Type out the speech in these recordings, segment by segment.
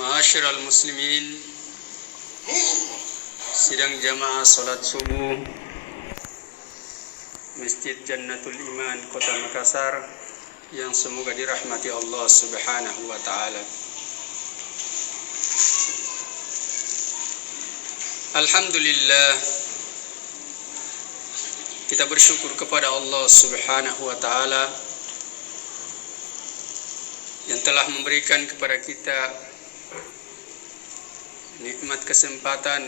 Ma'asyiral muslimin, sidang jamaah salat subuh Masjid Jannatul Iman Kota Makassar yang semoga dirahmati Allah Subhanahu wa taala. Alhamdulillah, kita bersyukur kepada Allah Subhanahu wa taala yang telah memberikan kepada kita nikmat kesempatan,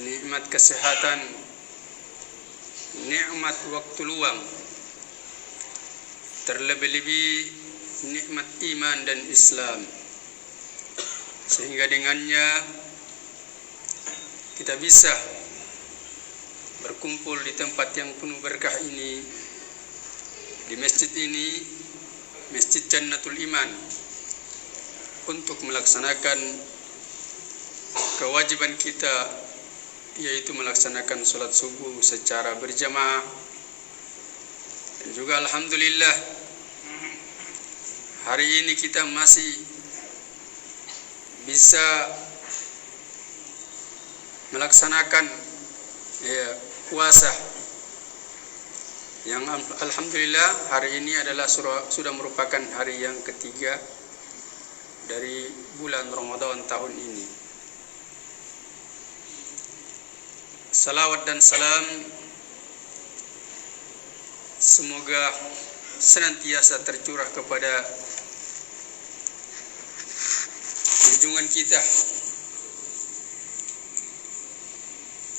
nikmat kesehatan, nikmat waktu luang, terlebih-lebih nikmat iman dan Islam, sehingga dengannya kita bisa berkumpul di tempat yang penuh berkah ini, di masjid ini, Masjid Jannatul Iman, untuk melaksanakan kewajiban kita, yaitu melaksanakan sholat subuh secara berjamaah. Dan juga alhamdulillah, hari ini kita masih bisa melaksanakan puasa yang alhamdulillah hari ini adalah sudah merupakan hari yang ketiga dari bulan Ramadan tahun ini. Salawat dan salam semoga senantiasa tercurah kepada junjungan kita,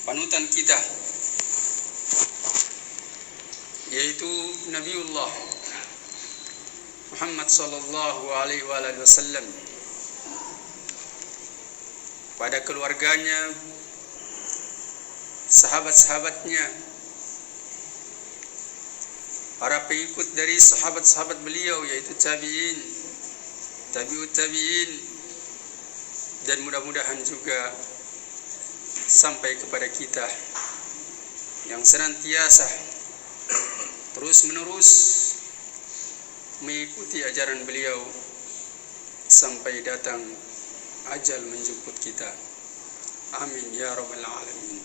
panutan kita, yaitu Nabiullah Muhammad sallallahu alaihi wasallam, pada keluarganya, sahabat-sahabatnya, para pengikut dari sahabat-sahabat beliau, yaitu tabi'in, tabi'ut tabi'in, dan mudah-mudahan juga sampai kepada kita yang senantiasa terus-menerus mengikuti ajaran beliau sampai datang ajal menjemput kita. Amin ya rabbal alamin.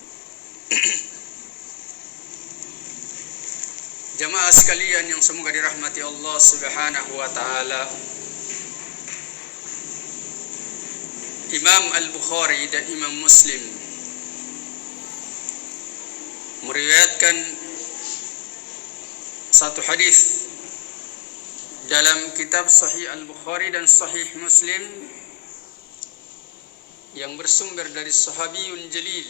Jamaah sekalian yang semoga dirahmati Allah Subhanahu wa taala, Imam Al-Bukhari dan Imam Muslim meriwayatkan satu hadis dalam kitab Sahih Al-Bukhari dan Sahih Muslim yang bersumber dari sahabiyun jalil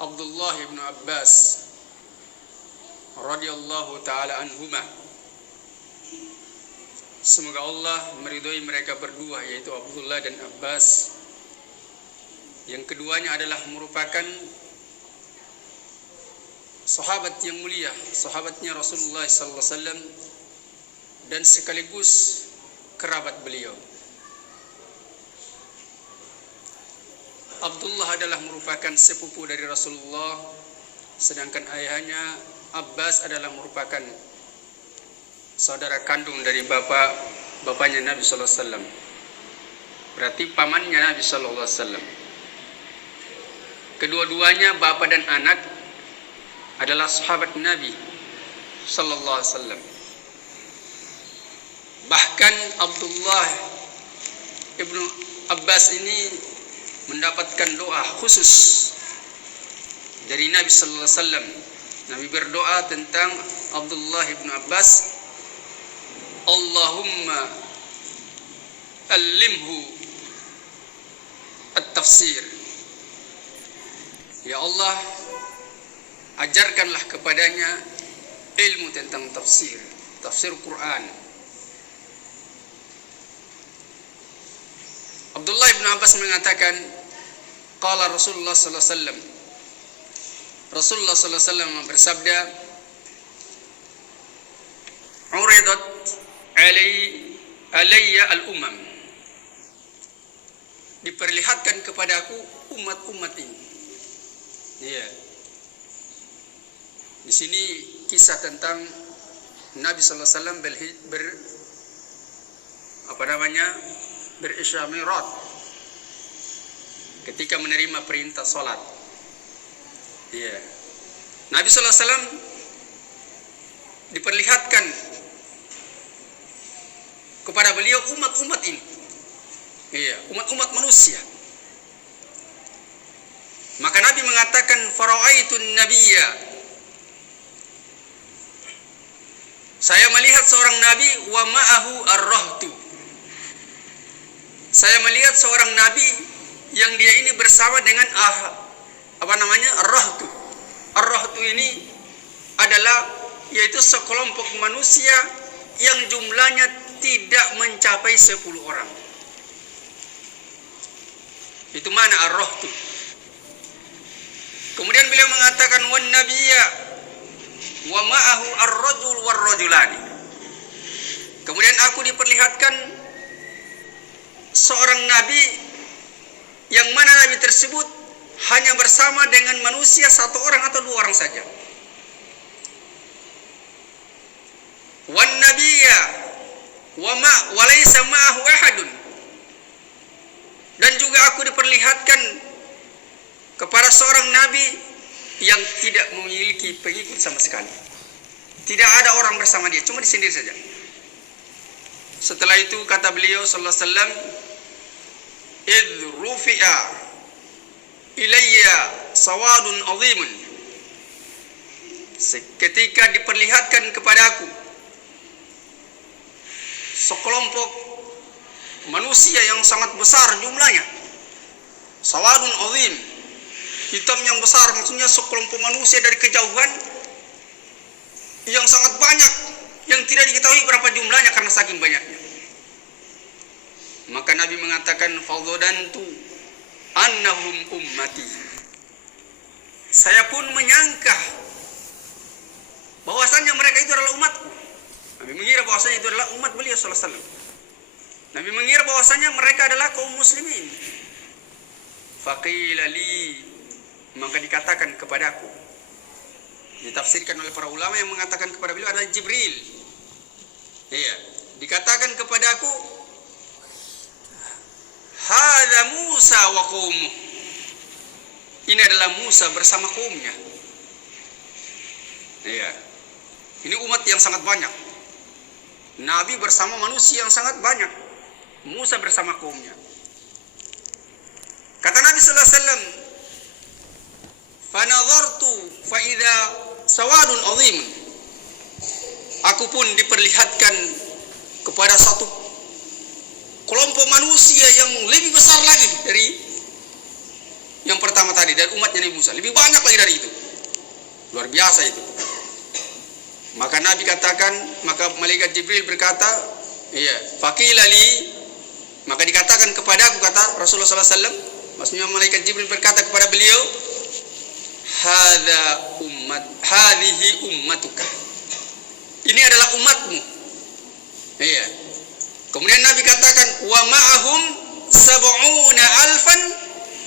Abdullah bin Abbas radhiyallahu taala anhuma. Semoga Allah meridhoi mereka berdua, yaitu Abdullah dan Abbas. Yang keduanya adalah merupakan sahabat yang mulia, sahabatnya Rasulullah sallallahu alaihi wasallam, dan sekaligus kerabat beliau. Abdullah adalah merupakan sepupu dari Rasulullah, sedangkan ayahnya Abbas adalah merupakan saudara kandung dari bapaknya Nabi sallallahu alaihi wasallam. Berarti pamannya Nabi sallallahu alaihi wasallam. Kedua-duanya bapak dan anak adalah sahabat Nabi sallallahu alaihi wasallam. Bahkan Abdullah ibnu Abbas ini mendapatkan doa khusus dari Nabi sallallahu alaihi wasallam. Nabi berdoa tentang Abdullah ibnu Abbas, Allahumma allimhu at-tafsir. Ya Allah, ajarkanlah kepadanya ilmu tentang tafsir Quran. Abdullah bin Abbas mengatakan, qala Rasulullah sallallahu alaihi wasallam, Rasulullah sallallahu alaihi wasallam bersabda, uridat alayya al-umam, diperlihatkan kepadaku umat-umat ini. Ya. Di sini kisah tentang Nabi sallallahu alaihi wasallam berisyamirat ketika menerima perintah salat. Iya. Nabi sallallahu alaihi wasallam diperlihatkan kepada beliau umat-umat ini. Iya, umat-umat manusia. Maka Nabi mengatakan fara'aitun nabiyya. Saya melihat seorang nabi wa ma'ahu ar-rahtu. Saya melihat seorang nabi yang dia ini bersama dengan ar-rahtu. Ar-rahtu ini adalah yaitu sekelompok manusia yang jumlahnya tidak mencapai 10 orang. Itu mana ar-rahtu. Kemudian beliau mengatakan wan nabiyya wa ma'ahu ar-rajul war-rajulani. Kemudian aku diperlihatkan seorang nabi yang mana nabi tersebut hanya bersama dengan manusia 1 orang atau 2 orang saja. Wan nabiyya wa laysa ma'ahu ahadun. Dan juga aku diperlihatkan kepada seorang nabi yang tidak memiliki pengikut sama sekali. Tidak ada orang bersama dia, cuma dia sendiri saja. Setelah itu kata beliau sallallahu alaihi wasallam, "Idz rufi'a ilayya sawadun 'azimun." Ketika diperlihatkan kepadaku sekelompok manusia yang sangat besar jumlahnya. Sawadun 'azim. Hitam yang besar, maksudnya sekelompok manusia dari kejauhan yang sangat banyak, yang tidak diketahui berapa jumlahnya karena saking banyaknya. Maka Nabi mengatakan fadhadantu annahum ummati. Saya pun menyangka bahwasannya mereka itu adalah umatku. Nabi mengira bahwasanya itu adalah umat beliau sallallahu alaihi wasallam. Nabi mengira bahwasanya mereka adalah kaum muslimin. Faqila li, maka dikatakan kepadaku, ditafsirkan oleh para ulama yang mengatakan kepada beliau adalah Jibril. Iya, dikatakan kepadaku, hadza Musa wa qaumuh. Ini adalah Musa bersama kaumnya. Iya. Ini umat yang sangat banyak. Nabi bersama manusia yang sangat banyak. Musa bersama kaumnya. Kata Nabi sallallahu alaihi wasallam, "Fanadhartu fa idza sawadun 'azim." Aku pun diperlihatkan kepada satu kelompok manusia yang lebih besar lagi dari yang pertama tadi, dari umatnya Nabi Musa. Lebih banyak lagi dari itu. Luar biasa itu. Maka Nabi katakan, maka malaikat Jibril berkata, iya, faqila li, maka dikatakan kepadaku, kata Rasulullah sallallahu alaihi wasallam, maksudnya malaikat Jibril berkata kepada beliau, hadhihi ummatuka. Ini adalah umatmu. Iya. Kemudian Nabi katakan, wa ma'ahum sab'una alfan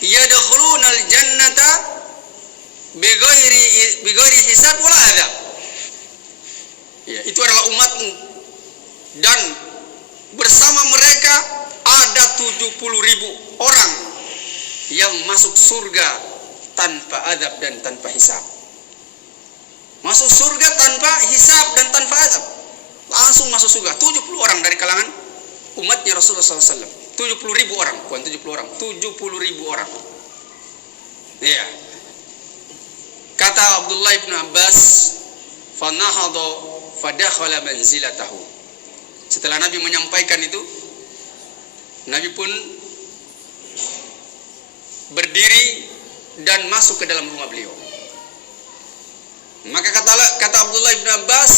yadkhuluna al-jannata bighairi hisab wala adzab. Ya, itu adalah umatmu. Dan bersama mereka ada 70.000 orang yang masuk surga tanpa azab dan tanpa hisab. Masuk surga tanpa hisab dan tanpa azab. Langsung masuk surga. 70 orang dari kalangan umatnya Rasulullah SAW. 70.000 orang, bukan 70 orang, 70.000 orang. Iya. Kata Abdullah bin Abbas, fanahadha fadakhala manzilatahu. Setelah Nabi menyampaikan itu, Nabi pun berdiri dan masuk ke dalam rumah beliau. Maka kata Abdullah bin Abbas,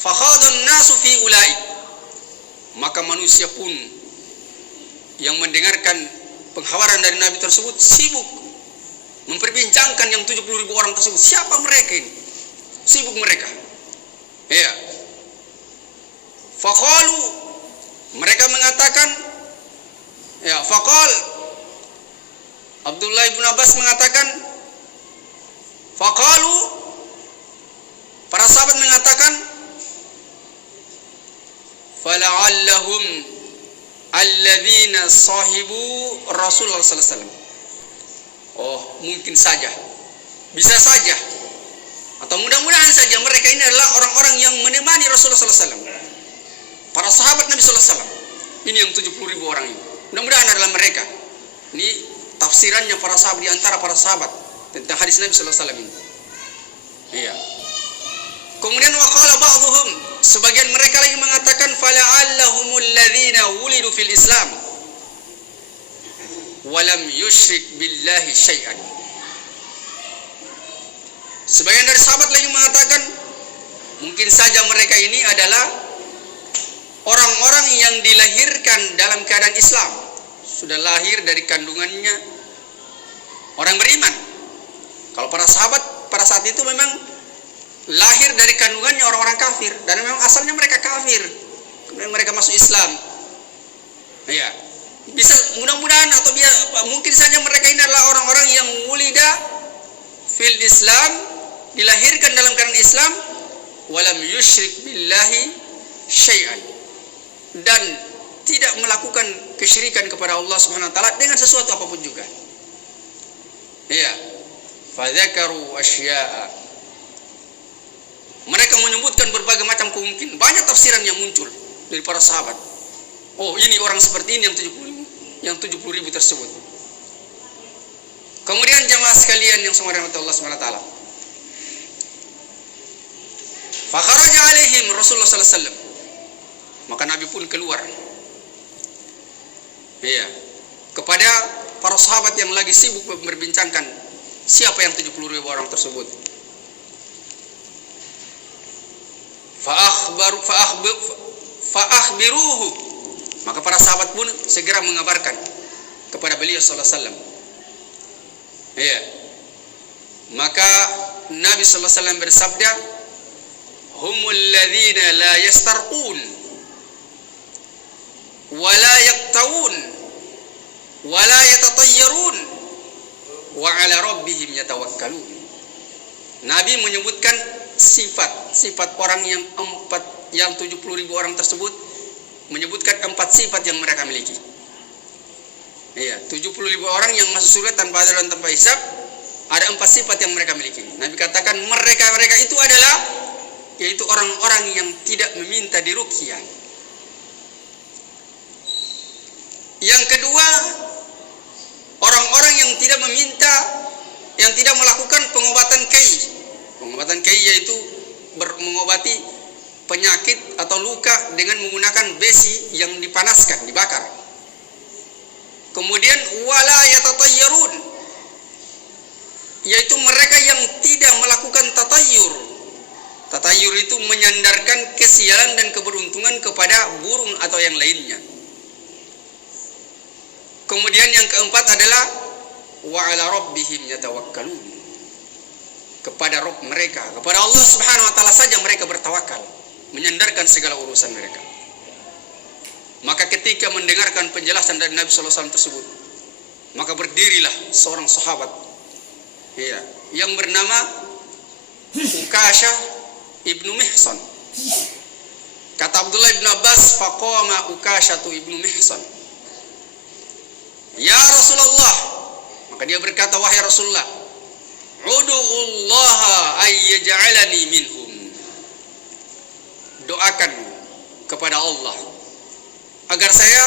fakhadun nasu fi ulai. Maka manusia pun yang mendengarkan penghabaran dari Nabi tersebut sibuk memperbincangkan yang 70.000 orang tersebut. Siapa mereka ini? Sibuk mereka. Ya. Faqalu, mereka mengatakan, ya, faqal Abdullah bin Abbas mengatakan, faqalu, para sahabat mengatakan, fala'allahum alladzina sahibu Rasulullah sallallahu alaihi wasallam. Oh, mungkin saja, bisa saja, atau mudah-mudahan saja mereka ini adalah orang-orang yang menemani Rasulullah sallallahu alaihi wasallam, para sahabat Nabi sallallahu alaihi wasallam. Ini yang 70.000 orang ini, mudah-mudahan adalah mereka. Ini tafsirannya para sahabat, di antara para sahabat tentang hadis Nabi sallallahu alaihi wasallam ini. Iya. Kemudian waqala ba'dhum, sebagian mereka lagi mengatakan fala'allahumul ladzina wulidu fil Islam walam yusyrik billahi syai'an. Sebagian dari sahabat lagi mengatakan mungkin saja mereka ini adalah orang-orang yang dilahirkan dalam keadaan Islam, sudah lahir dari kandungannya orang beriman. Kalau para sahabat pada saat itu memang lahir dari kandungannya orang-orang kafir, dan memang asalnya mereka kafir, kemudian mereka masuk Islam. Ya, bisa mudah-mudahan atau mungkin saja mereka ini adalah orang-orang yang wulida fil Islam, dilahirkan dalam keadaan Islam, walam yusyrik billahi syai'an, dan tidak melakukan kesyirikan kepada Allah Subhanahu wa taala dengan sesuatu apapun juga. Ya, fadzakaru asya'a. Mereka menyebutkan berbagai macam kemungkinan, banyak tafsiran yang muncul dari para sahabat. Oh, ini orang seperti ini yang 70.000 tersebut. Kemudian jamaah sekalian yang semua dirahmati Allah Subhanahu wa taala. Fa kharaja alaihim Rasulullah sallallahu alaihi wasallam. Maka Nabi pun keluar. Iya, kepada para sahabat yang lagi sibuk memperbincangkan siapa yang 70.000 orang tersebut. Fa'akhbiruhu, maka para sahabat pun segera mengabarkan kepada beliau sallallahu alaihi wasallam. Iya. Maka Nabi sallallahu alaihi wasallam bersabda, humul ladzina la yastarqun wa la yaqtawun wa la yatatayyarun wa ala rabbihim yatawakkalun. Nabi menyebutkan sifat orang yang 70.000 orang tersebut, menyebutkan 4 sifat yang mereka miliki. Iya, 70.000 orang yang masuk surga tanpa azab dan tanpa hisab, ada 4 sifat yang mereka miliki. Nabi katakan mereka itu adalah, yaitu orang-orang yang tidak meminta diruqyah. Yang kedua, orang-orang yang tidak meminta, yang tidak melakukan pengobatan kai. Pengobatan kai yaitu mengobati penyakit atau luka dengan menggunakan besi yang dipanaskan, dibakar. Kemudian wala yatatayyarun, yaitu mereka yang tidak melakukan tatayyur. Tatayyur itu menyandarkan kesialan dan keberuntungan kepada burung atau yang lainnya. Kemudian yang keempat adalah wa ala rabbihim yatawakkalun. Kepada Rabb mereka, kepada Allah Subhanahu wa taala saja mereka bertawakal, menyandarkan segala urusan mereka. Maka ketika mendengarkan penjelasan dari Nabi sallallahu alaihi wasallam tersebut, maka berdirilah seorang sahabat, ya, yang bernama Ukasha ibnu Mihsan. Kata Abdullah bin Abbas, faqama Ukasha ibnu Mihsan, ya Rasulullah. Maka dia berkata, wahai Rasulullah, udu'ullaha ayyaj'alani minhum. Doakan kepada Allah agar saya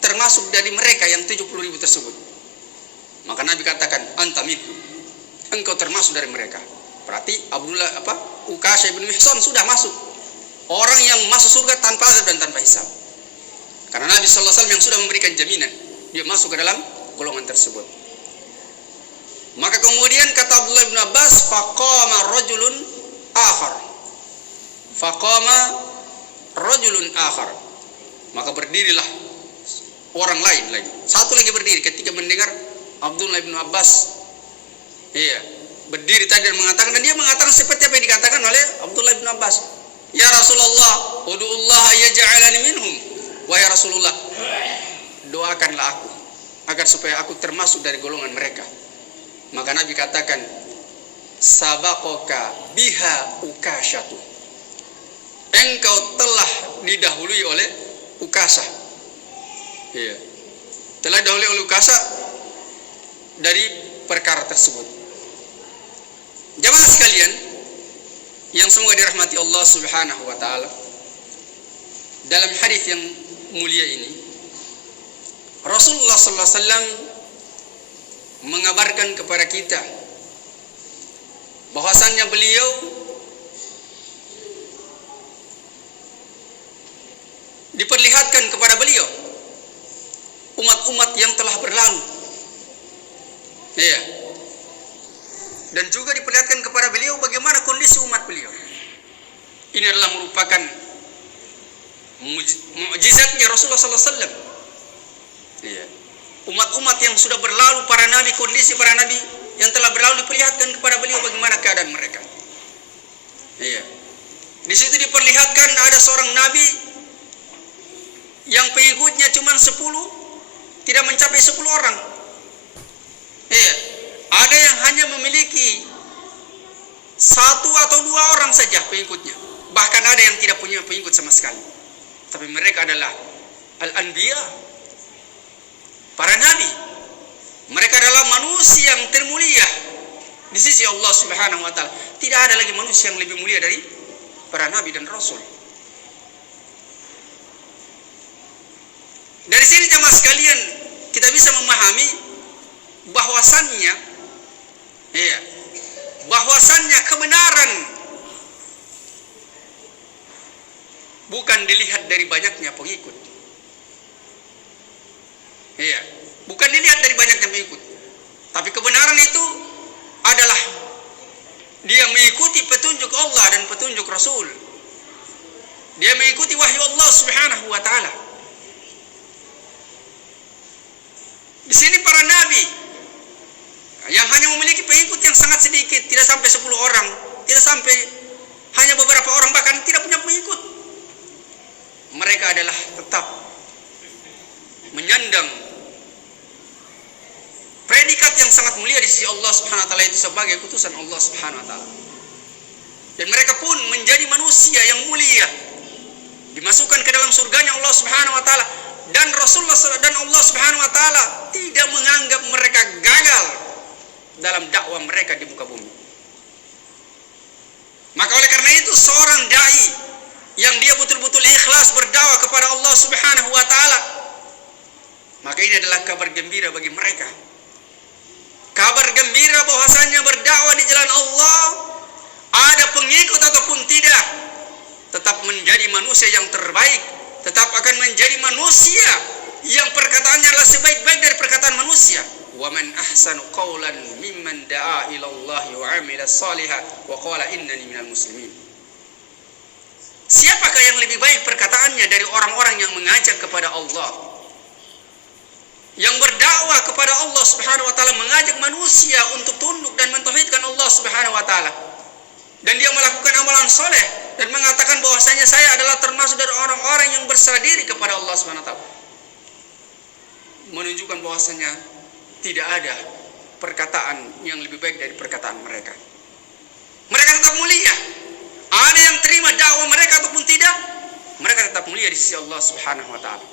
termasuk dari mereka yang 70.000 tersebut. Maka Nabi katakan, anta minhum, engkau termasuk dari mereka. Berarti Ukasha bin Mihsan sudah masuk, orang yang masuk surga tanpa azab dan tanpa hisab. Karena Nabi sallallahu alaihi wasallam yang sudah memberikan jaminan dia masuk ke dalam golongan tersebut. Maka kemudian kata Abdullah bin Abbas, faqama rajulun akhar. Maka berdirilah orang lain lagi. Satu lagi berdiri ketika mendengar Abdullah bin Abbas. Iya, berdiri tadi dan mengatakan, dan dia mengatakan seperti apa yang dikatakan oleh Abdullah bin Abbas. Ya Rasulullah, ud'ullaha yaj'alani minhum. Wahai Rasulullah, doakanlah aku agar supaya aku termasuk dari golongan mereka. Maka Nabi katakan, sabaqaka biha Ukashatu, engkau telah didahului oleh Ukasha. Iya. Telah didahului oleh Ukasha dari perkara tersebut. Jamaah sekalian yang semoga dirahmati Allah Subhanahu wa taala, dalam hadis yang mulia ini Rasulullah sallallahu alaihi wasallam mengabarkan kepada kita bahwasannya beliau diperlihatkan kepada beliau umat-umat yang telah berlalu. Iya. Dan juga diperlihatkan kepada beliau bagaimana kondisi umat beliau. Ini adalah merupakan mukjizatnya Rasulullah sallallahu alaihi wasallam. Iya. Umat-umat yang sudah berlalu, para nabi, kondisi para nabi yang telah berlalu diperlihatkan kepada beliau bagaimana keadaan mereka. Iya. Di situ diperlihatkan ada seorang nabi yang pengikutnya cuma 10, tidak mencapai 10 orang. Iya. Ada yang hanya memiliki 1 atau 2 orang saja pengikutnya. Bahkan ada yang tidak punya pengikut sama sekali. Tapi mereka adalah al-anbiya, para nabi. Mereka adalah manusia yang termulia di sisi Allah Subhanahu wa taala. Tidak ada lagi manusia yang lebih mulia dari para nabi dan rasul. Dari sini jemaah sekalian kita bisa memahami bahwasannya bahwasannya kebenaran bukan dilihat dari banyaknya pengikut. Iya, bukan dilihat dari banyaknya pengikut. Tapi kebenaran itu adalah dia mengikuti petunjuk Allah dan petunjuk Rasul. Dia mengikuti wahyu Allah Subhanahu wa taala. Di sini para nabi yang hanya memiliki pengikut yang sangat sedikit, tidak sampai 10 orang, tidak sampai hanya beberapa orang, bahkan tidak punya pengikut. Mereka adalah tetap menyandang predikat yang sangat mulia di sisi Allah Subhanahu wa taala, itu sebagai utusan Allah Subhanahu wa taala. Dan mereka pun menjadi manusia yang mulia, dimasukkan ke dalam surganya Allah Subhanahu wa taala, dan Rasulullah dan Allah Subhanahu wa taala tidak menganggap mereka gagal dalam dakwah mereka di muka bumi. Maka oleh karena itu seorang dai yang dia betul-betul ikhlas berdakwah kepada Allah Subhanahu wa taala, maka ini adalah kabar gembira bagi mereka. Kabar gembira bahwasanya berdakwah di jalan Allah, ada pengikut ataupun tidak, tetap menjadi manusia yang terbaik, tetap akan menjadi manusia yang perkataannya adalah sebaik-baik dari perkataan manusia. Wa man ahsanu qawlan mimman da'a ila Allah wa 'amila shalihan wa qala innani minal muslimin. Siapakah yang lebih baik perkataannya dari orang-orang yang mengajak kepada Allah, yang berdakwah kepada Allah Subhanahu wa taala, mengajak manusia untuk tunduk dan mentauhidkan Allah Subhanahu wa taala, dan dia melakukan amalan soleh dan mengatakan bahwasanya saya adalah termasuk dari orang-orang yang berserah diri kepada Allah Subhanahu wa taala, menunjukkan bahwasanya tidak ada perkataan yang lebih baik dari perkataan mereka. Mereka tetap mulia. Ada yang terima dakwah mereka ataupun tidak, mereka tetap mulia di sisi Allah Subhanahu wa taala.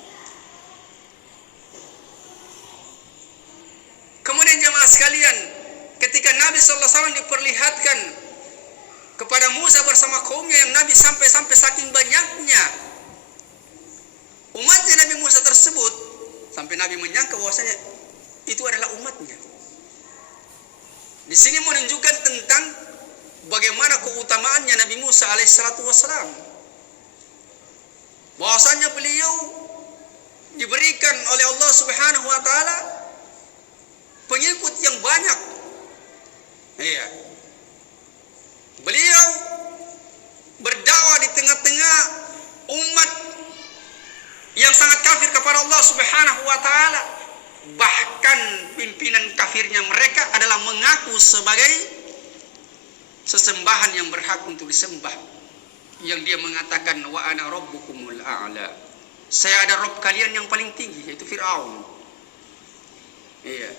Kemudian jemaah sekalian, ketika Nabi sallallahu alaihi wasallam diperlihatkan kepada Musa bersama kaumnya, yang Nabi sampai saking banyaknya umatnya Nabi Musa tersebut, sampai Nabi menyangka bahwasanya itu adalah umatnya. Di sini menunjukkan tentang bagaimana keutamaannya Nabi Musa alaihissalatu wassalam, bahwasanya beliau diberikan oleh Allah Subhanahu wa taala pengikut yang banyak. Iya. Beliau berdakwah di tengah-tengah umat yang sangat kafir kepada Allah Subhanahu wa taala. Bahkan pimpinan kafirnya mereka adalah mengaku sebagai sesembahan yang berhak untuk disembah, yang dia mengatakan wa ana rabbukumul a'la, saya ada Rabb kalian yang paling tinggi, yaitu Fir'aun. Iya.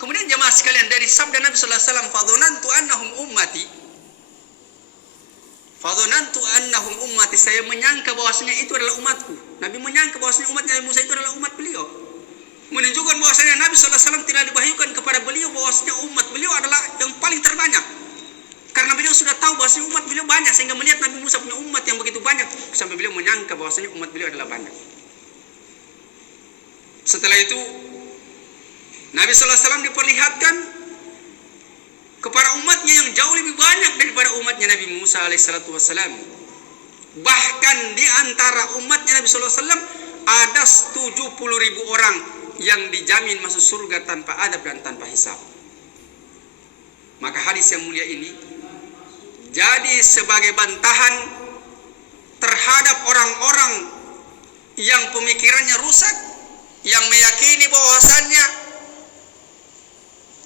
Kemudian jemaah sekalian, dari sabda Nabi sallallahu alaihi wasallam, fadhunantu annahum ummati, Fadhanantu annahum ummati, saya menyangka bahwasanya itu adalah umatku. Nabi menyangka bahwasanya umatnya Nabi Musa itu adalah umat beliau. Menunjukkan bahwasanya Nabi SAW tidak diwahyukan kepada beliau bahwasanya umat beliau adalah yang paling terbanyak. Karena beliau sudah tahu bahwasanya umat beliau banyak, sehingga melihat Nabi Musa punya umat yang begitu banyak, sampai beliau menyangka bahwasanya umat beliau adalah banyak. Setelah itu Nabi SAW diperlihatkan kepada umatnya yang jauh lebih banyak daripada umatnya Nabi Musa AS. Bahkan di antara umatnya Nabi SAW ada 70.000 orang yang dijamin masuk surga tanpa adab dan tanpa hisab. Maka hadis yang mulia ini jadi sebagai bantahan terhadap orang-orang yang pemikirannya rusak, yang meyakini bahwasannya,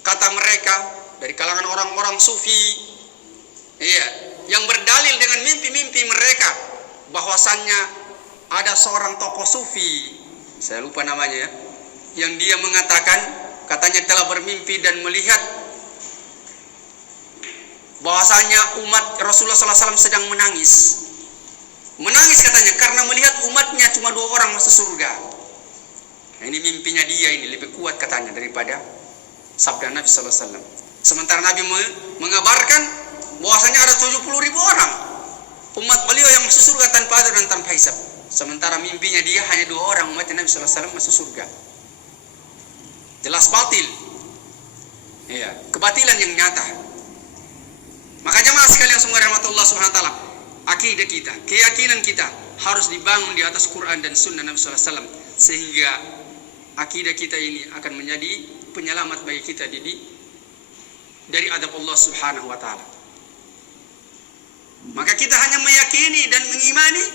kata mereka dari kalangan orang-orang sufi, yang berdalil dengan mimpi-mimpi mereka bahwasannya ada seorang tokoh sufi, saya lupa namanya ya, yang dia mengatakan katanya telah bermimpi dan melihat bahwasanya umat Rasulullah SAW sedang menangis katanya karena melihat umatnya cuma 2 orang masuk surga. Nah, ini mimpinya dia, ini lebih kuat katanya daripada sabda Nabi SAW. Sementara Nabi mengabarkan bahwasanya ada 70.000 orang umat beliau yang masuk surga tanpa adab dan tanpa hisab. Sementara mimpinya dia hanya 2 orang umat Nabi SAW masuk surga. Jelas batil. Kebatilan yang nyata. Maka jemaah sekalian semua rahmatullah subhanahu wa ta'ala, akidah kita, keyakinan kita harus dibangun di atas Quran dan sunnah Nabi SAW, sehingga akidah kita ini akan menjadi penyelamat bagi kita dari adab Allah subhanahu wa ta'ala. Maka kita hanya meyakini dan mengimani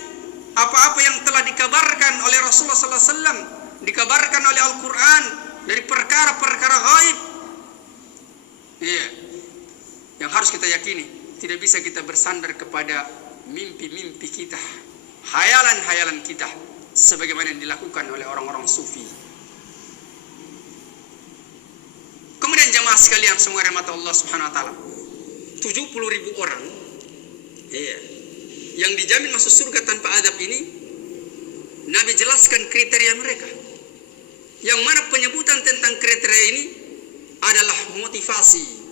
apa-apa yang telah dikabarkan oleh Rasulullah SAW, dikabarkan oleh Al-Quran dari perkara-perkara gaib. Yang harus kita yakini, tidak bisa kita bersandar kepada mimpi-mimpi kita, hayalan-hayalan kita, sebagaimana yang dilakukan oleh orang-orang sufi. Kemudian jemaah sekalian semua rahmat Allah subhanahu wa ta'ala, 70.000 orang yang dijamin masuk surga tanpa adab ini, Nabi jelaskan kriteria mereka, yang mana penyebutan tentang kriteria ini adalah motivasi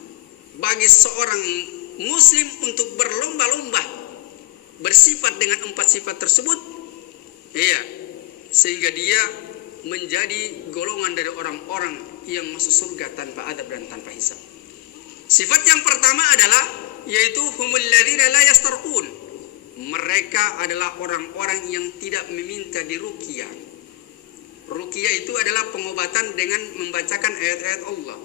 bagi seorang muslim untuk berlomba-lomba bersifat dengan 4 sifat tersebut, sehingga dia menjadi golongan dari orang-orang yang masuk surga tanpa adab dan tanpa hisab. Sifat yang pertama adalah yaitu humul ladzina la yastarqun. Mereka adalah orang-orang yang tidak meminta diruqyah. Ruqyah itu adalah pengobatan dengan membacakan ayat-ayat Allah,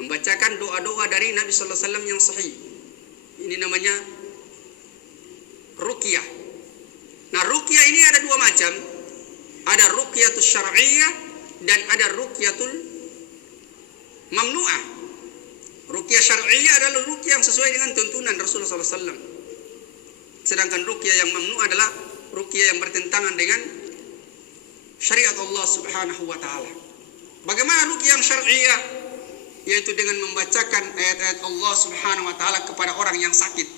membacakan doa-doa dari Nabi sallallahu alaihi wasallam yang sahih. Ini namanya ruqyah. Nah, ruqyah ini ada 2 macam. Ada ruqyatul syar'iyyah dan ada ruqyatul mamnu'ah. Ruqyah syar'iyyah adalah ruqyah yang sesuai dengan tuntunan Rasulullah sallallahu alaihi wasallam. Sedangkan ruqyah yang mamnu'ah adalah ruqyah yang bertentangan dengan syariat Allah subhanahu wa ta'ala. Bagaimana ruqyah yang syar'iyyah? Yaitu dengan membacakan ayat-ayat Allah subhanahu wa ta'ala kepada orang yang sakit.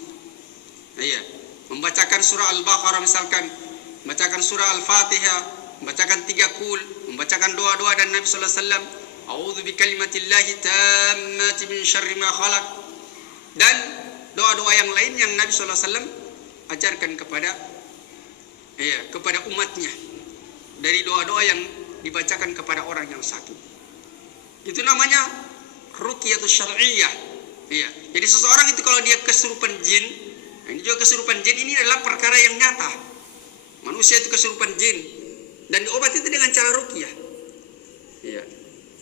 Membacakan surah Al-Baqarah misalkan, membacakan surah Al-Fatihah, membacakan 3 qul, membacakan doa-doa dan Nabi sallallahu alaihi wasallam, a'udzu bikalimatillahi tammati min syarri ma khalaq, dan doa-doa yang lain yang Nabi sallallahu alaihi wasallam ajarkan kepada umatnya dari doa-doa yang dibacakan kepada orang yang sakit. Itu namanya ruqyatus syar'iyyah. Jadi seseorang itu kalau dia kesurupan jin, ini juga kesurupan jin ini adalah perkara yang nyata. Manusia itu kesurupan jin dan diobati itu dengan cara ruqyah.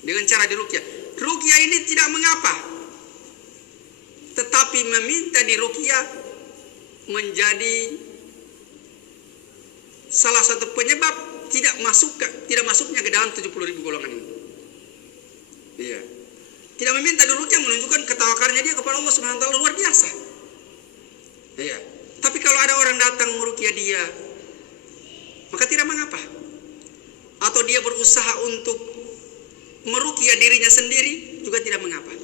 Dengan cara diruqyah. Ruqyah ini tidak mengapa. Tetapi meminta diruqyah menjadi salah satu penyebab tidak masuknya ke dalam 70.000 golongan ini. Tidak meminta diruqyah menunjukkan ketawakalnya dia kepada Allah Subhanahu wa taala luar biasa. Tapi kalau ada orang datang meruqyah dia, maka tidak mengapa. Atau dia berusaha untuk meruqyah dirinya sendiri juga tidak mengapa.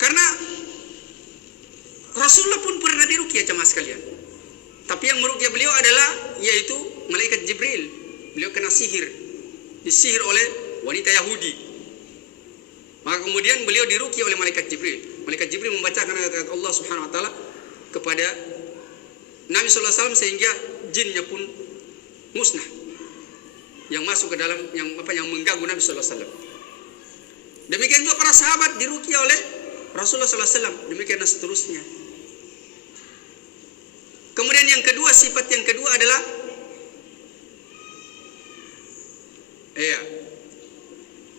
Karena Rasulullah pun diruqyah jemaah sekalian. Tapi yang meruqyah beliau adalah yaitu malaikat Jibril. Beliau kena disihir oleh wanita Yahudi. Maka kemudian beliau diruqyah oleh malaikat Jibril. Malaikat Jibril membacakan ayat Allah Subhanahu wa taala kepada Nabi sallallahu alaihi wasallam sehingga jinnya pun musnah. Yang masuk ke dalam yang mengganggu Nabi sallallahu alaihi wasallam. Demikian juga para sahabat diruqyah oleh Rasulullah sallallahu alaihi wasallam. Demikian dan seterusnya. Kemudian sifat yang kedua adalah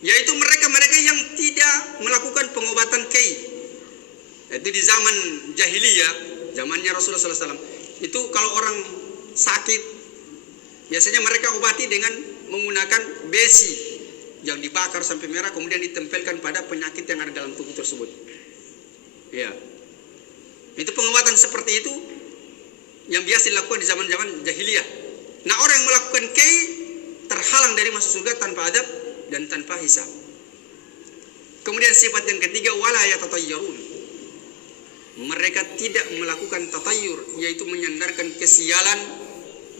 yaitu mereka yang tidak melakukan pengobatan kiai. Itu di zaman jahiliyah, zamannya Rasulullah sallallahu alaihi wasallam. Itu kalau orang sakit biasanya mereka obati dengan menggunakan besi yang dibakar sampai merah kemudian ditempelkan pada penyakit yang ada dalam tubuh tersebut. Ya. Itu pengobatan seperti itu yang biasa dilakukan di zaman-zaman jahiliyah. Nah, orang yang melakukan kiai terhalang dari masuk surga tanpa adab dan tanpa hisab. Kemudian sifat yang ketiga, wala yatatayyarun. Mereka tidak melakukan tatayyur, yaitu menyandarkan kesialan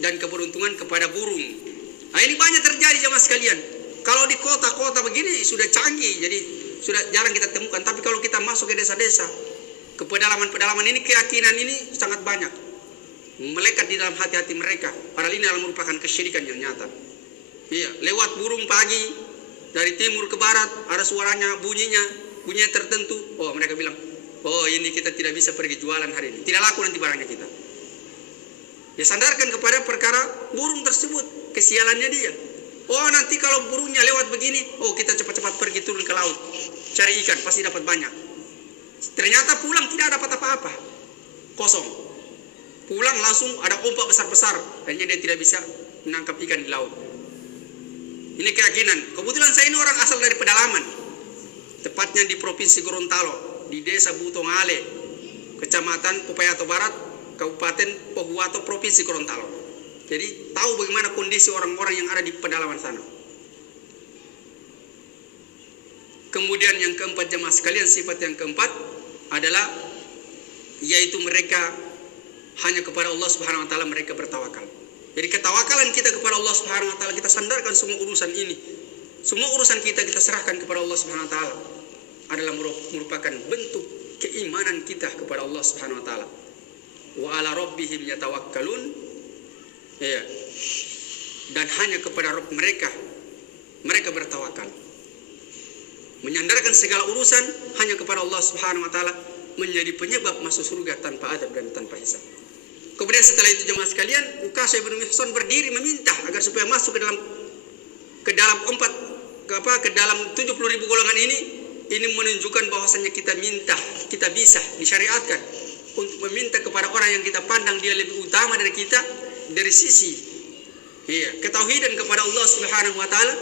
dan keberuntungan kepada burung. Nah, ini banyak terjadi jemaah sekalian. Kalau di kota-kota begini sudah canggih, jadi sudah jarang kita temukan. Tapi kalau kita masuk ke desa-desa, ke pedalaman-pedalaman ini, keyakinan ini sangat banyak melekat di dalam hati-hati mereka. Padahal ini adalah merupakan kesyirikan yang nyata. Iya, lewat burung pagi dari timur ke barat, ada suaranya, bunyinya tertentu. Oh, mereka bilang, oh ini kita tidak bisa pergi jualan hari ini, tidak laku nanti barangnya kita. Ya, sandarkan kepada perkara burung tersebut, kesialannya dia. Oh, nanti kalau burungnya lewat begini, oh kita cepat-cepat pergi turun ke laut, cari ikan, pasti dapat banyak. Ternyata pulang tidak dapat apa-apa, kosong. Pulang langsung ada ombak besar-besar, akhirnya dia tidak bisa menangkap ikan di laut. Ini keyakinan. Kebetulan saya ini orang asal dari pedalaman, tepatnya di Provinsi Gorontalo, di Desa Butongale, Kecamatan Popayato Barat, Kabupaten Pohuwato, Provinsi Gorontalo. Jadi tahu bagaimana kondisi orang-orang yang ada di pedalaman sana. Kemudian yang keempat jemaah sekalian, sifat yang keempat adalah yaitu mereka hanya kepada Allah Subhanahu wa taala mereka bertawakal. Jadi ketawakalan kita kepada Allah Subhanahu wa taala, kita sandarkan semua urusan ini. Semua urusan kita serahkan kepada Allah Subhanahu wa taala adalah merupakan bentuk keimanan kita kepada Allah Subhanahu wa taala. Wa ala rabbihim yatawakkalun. Ya. Dan hanya kepada Rabb mereka bertawakal. Menyandarkan segala urusan hanya kepada Allah Subhanahu wa taala menjadi penyebab masuk surga tanpa adab dan tanpa hisab. Kemudian setelah itu jemaah sekalian, Ukasha bin Mihsan berdiri meminta agar supaya masuk ke dalam 70.000 golongan ini menunjukkan bahwasannya kita bisa disyariatkan untuk meminta kepada orang yang kita pandang dia lebih utama dari kita dari sisi ketauhidan kepada Allah Subhanahu wa taala,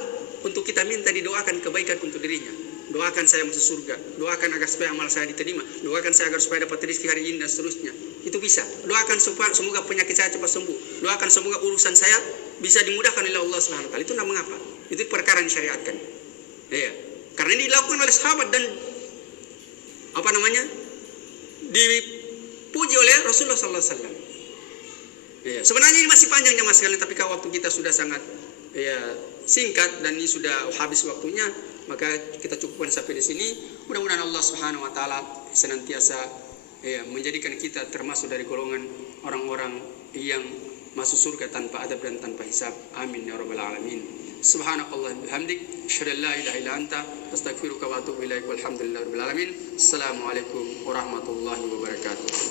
untuk kita minta didoakan kebaikan untuk dirinya. Doakan saya masuk surga, doakan agar supaya amal saya diterima, doakan saya agar supaya dapat rezeki hari ini dan seterusnya. Itu bisa. Doakan supaya semoga penyakit saya cepat sembuh. Doakan semoga urusan saya bisa dimudahkan oleh Allah Subhanahu wa taala. Itu enggak mengapa. Itu perkara yang disyariatkan. Ya. Karena ini dilakukan oleh sahabat dan dipuji oleh Rasulullah sallallahu alaihi wasallam. Ya. Sebenarnya ini masih panjang jemaah sekalian, tapi kalau waktu kita sudah sangat singkat dan ini sudah habis waktunya, maka kita cukupkan sampai di sini. Mudah-mudahan Allah Subhanahu wa taala senantiasa menjadikan kita termasuk dari golongan orang-orang yang masuk surga tanpa adab dan tanpa hisab. Amin ya rabbal alamin. Subhanakallah bihamdik, asyhadu an la ilaha illa anta, astaghfiruka wa atubu ilaik. Walhamdulillahirabbil alamin. Assalamualaikum warahmatullahi wabarakatuh.